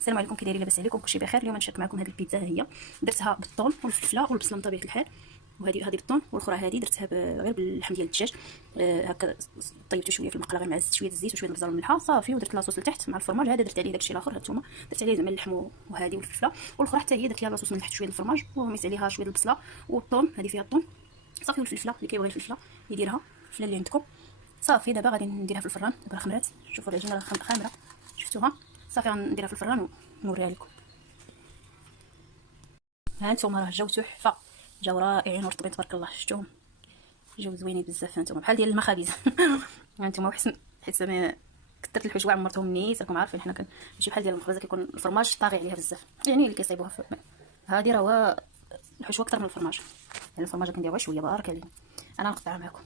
السلام عليكم، كي دايرين؟ لاباس عليكم؟ كلشي بخير؟ اليوم نشارك معكم هذه البيتزا. ها هي درتها بالثوم والفلفله والبصله من طبيعه الحال، وهذه بالثوم، والاخرى هذه درتها غير باللحم ديال الدجاج. هكا طيبته شويه في المقله غير مع شويه الزيت وشويه البصل والملحه صافي، ودرت لاصوص لتحت مع الفرماج. هذا درت عليه داكشي الاخر، هانتوما درت عليه زعما اللحم وهذه والفلفله، والاخرى حتى هي درت لها لاصوص من تحت شويه الفرماج، وميت عليها شويه البصله والثوم. هذه فيها الثوم صافي، والفلفله اللي كيبغي الفلفله يديرها، الفلفله اللي عندكم صافي. دابا غادي نديرها في الفران، دابا خمرات، شوفوا العجينه راه خامره، شفتوها صافي. غنديرها في الفران ونوريها لكم. ها انتوما راه جاو تحفه، جاو رائعين ورطبين تبارك الله، شفتوهم جاو زوينين بزاف. هانتوما بحال ديال المخابز. هانتوما وحسن، حيت انا كثرت الحشوه عمرتهم نيت، راكم عارفين حنا كنمشي بحال ديال المخبزه كيكون الفرماج طاغي عليها بزاف، يعني اللي كيصايبوها في هذه راه الحشوه اكثر من الفرماج، يعني الفرماج كنديروها شويه بارك عليه. انا نقطعها معكم.